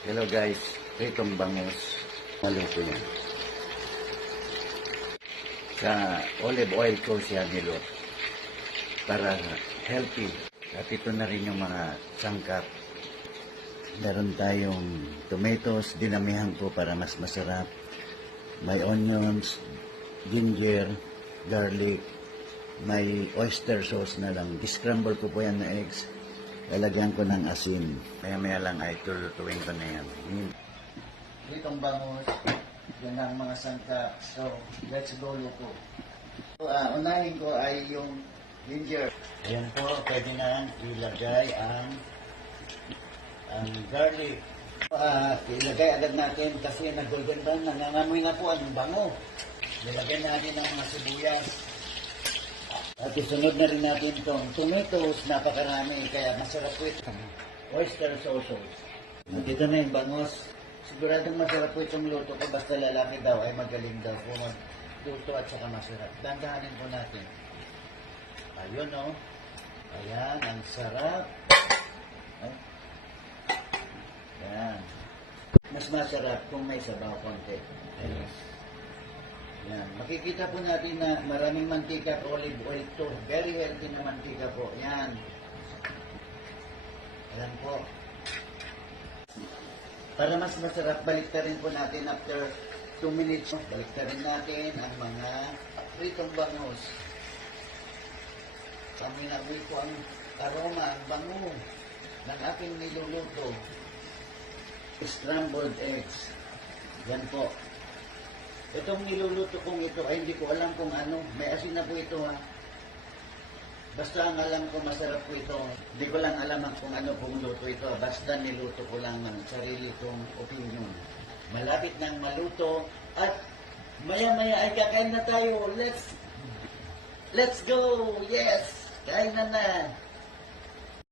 Hello guys, pritong bangus. Maluto yan. Sa olive oil ko siya niluto para healthy. At ito na rin yung mga sangkap. Meron tayong tomatoes, dinamihan ko para mas masarap. May onions, ginger, garlic, may oyster sauce na lang. Discramble ko po yan na eggs. Lalagyan ko ng asin. Maya-maya lang ay tulutuin ko na yan. Itong bangus, yan ang mga sangkap. So, let's go luto. So, unahin ko ay yung ginger. Ayan po, pwede na ilagay ang garlic. Ilagay agad natin kasi nag-golden brown, nangangamoy na po ang bango. Ilagay natin ang mga sibuyas. At isunod na rin natin itong tomatoes, napakarami, kaya masarap po ito. Oyster sauce. Dito na yung bangus. Siguradong masarap po itong luto ko, basta lalaki daw ay magaling daw po magluto at saka masarap. Dandahanin po natin. Ayun o. Ayan, ang sarap. Ay. Ayan. Mas masarap kung may sabaw konti. Ayan. Yan. Makikita po natin na maraming mantika at olive oil ito. Very healthy na mantika po. Yan. Ayan po. Para mas masarap, baliktarin po natin after 2 minutes. Baliktarin natin ang mga pritong bangus. Paminaboy ko ang aroma, ang bango ng aking niluluto. Scrambled eggs. Yan po. Itong niluluto kong ito ay hindi ko alam kung ano. May asin na po ito ha. Basta ang alam ko masarap po ito. Hindi ko lang alam kung ano pong luto ito. Basta niluto ko lang ng sarili kong opinion. Malapit nang maluto at maya-maya ay kakain na tayo. Let's go! Yes! Kain na na!